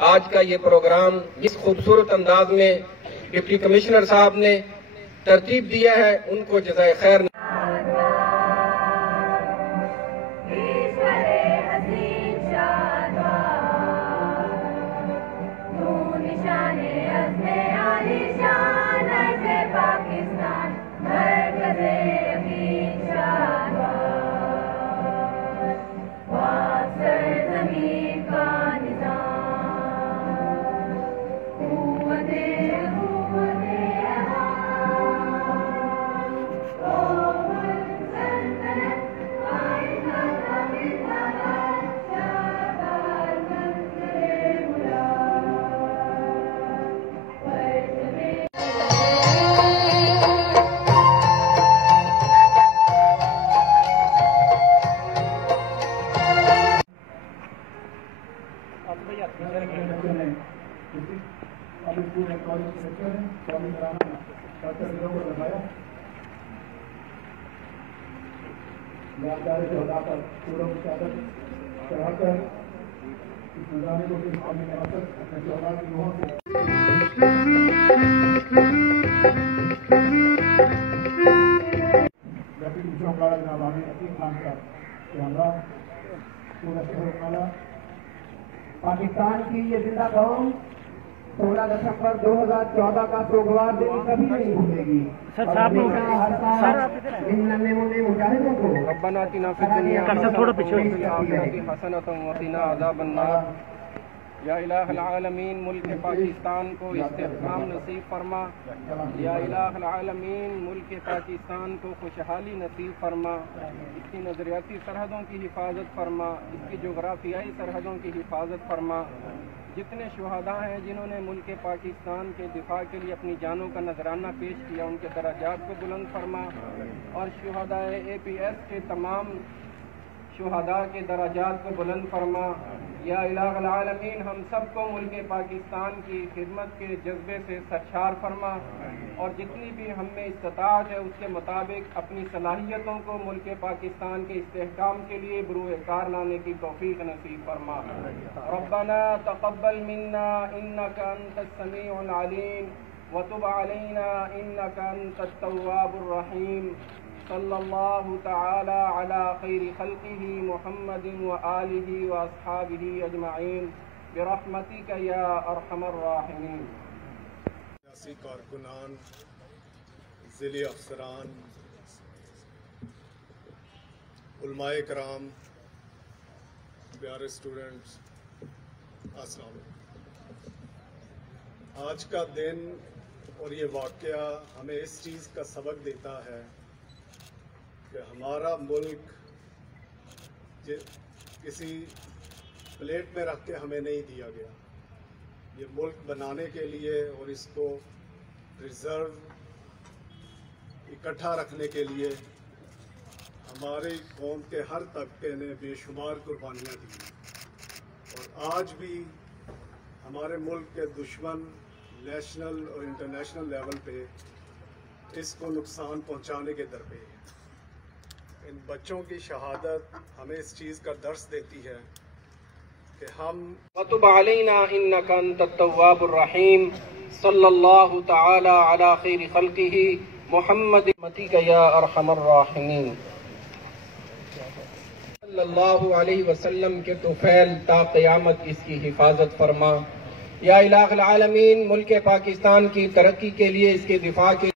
आज का ये प्रोग्राम जिस खूबसूरत अंदाज में डिप्टी कमिश्नर साहब ने तरतीब दिया है, उनको जज़ाए खैर। चढ़ाकर इस नजारे को अपने चौराहे की मुँह से पाकिस्तान की ये जिंदा कौम 16 दिसंबर 2014 का सोमवार दिन कभी नहीं भूलेगी। हर साल इन नन्हे मुन्ने मुजाहिदों को रब्बना आतिना फिद दुनिया हसनतम व क़िना अज़ाबन्नार। या इलाहुल आलमीन मुल्क पाकिस्तान को इस्तेहकाम नसीब फरमा। या इलाहुल आलमीन मुल्क पाकिस्तान को खुशहाली नसीब फरमा। इसकी नज़रियाती सरहदों की हिफाजत फरमा, इसकी जोग्राफियाई सरहदों की हिफाजत फरमा। जितने शुहदा हैं जिन्होंने मुल्क पाकिस्तान के दिफा के लिए अपनी जानों का नजराना पेश किया, उनके दराजात को बुलंद फरमा। और शुहदा APS के तमाम शुहदा के दराजात को बुलंद फरमा। या इलाहुल आलमीन हम सबको मुल्क पाकिस्तान की खिदमत के जज्बे से सरशार फरमा। और जितनी भी हम में इस्ताअत है उसके मुताबिक अपनी सलाहियतों को मुल्क पाकिस्तान के इस्तेहकाम के लिए बरूए कार लाने की तौफीक नसीब फरमा। रब्बना तक़ब्बल मिन्ना इन्नका अंतस समीउल अलीम व तुब अलैना इन्नका अंतत तव्वाबुर रहीम। सल्लल्लाहु तआला अला खैरि खल्क़िही मुहम्मदिन व आलिही व अस्हाबिही अजमाइन बिरहमतिका या अरहमर राहिमीन। सियासी कारकुनान, ज़िले अफसरान, उलमाए कराम, प्यारे स्टूडेंट्स, अस्सलाम वालेकुम। आज का दिन और ये वाक़या हमें इस चीज़ का सबक देता है कि हमारा मुल्क किसी प्लेट में रख के हमें नहीं दिया गया। ये मुल्क बनाने के लिए और इसको प्रिजर्व इकट्ठा रखने के लिए हमारी कौम के हर तबके ने बेशुमार कुर्बानियाँ दी। और आज भी हमारे मुल्क के दुश्मन नेशनल और इंटरनेशनल लेवल पे इसको नुकसान पहुँचाने के दरपे हैं। इन बच्चों की शहादत हमें इस चीज़ का दर्स देती है कि हम वतुब अलैना इन्नका अंतत तव्वाबुर रहीम। सल्लल्लाहु तआला अला खैरि खल्क़िही मुहम्मदिन मतिका या अरहमर राहिमीन। सल्लल्लाहु अलैहि वसल्लम के तुफैल ता क़यामत इसकी हिफाजत फरमा। या इलाहुल आलमीन मुल्क पाकिस्तान की तरक्की के लिए, इसके दिफा के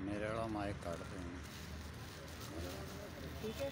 मेरे वाला माइक काट दें। ठीक है।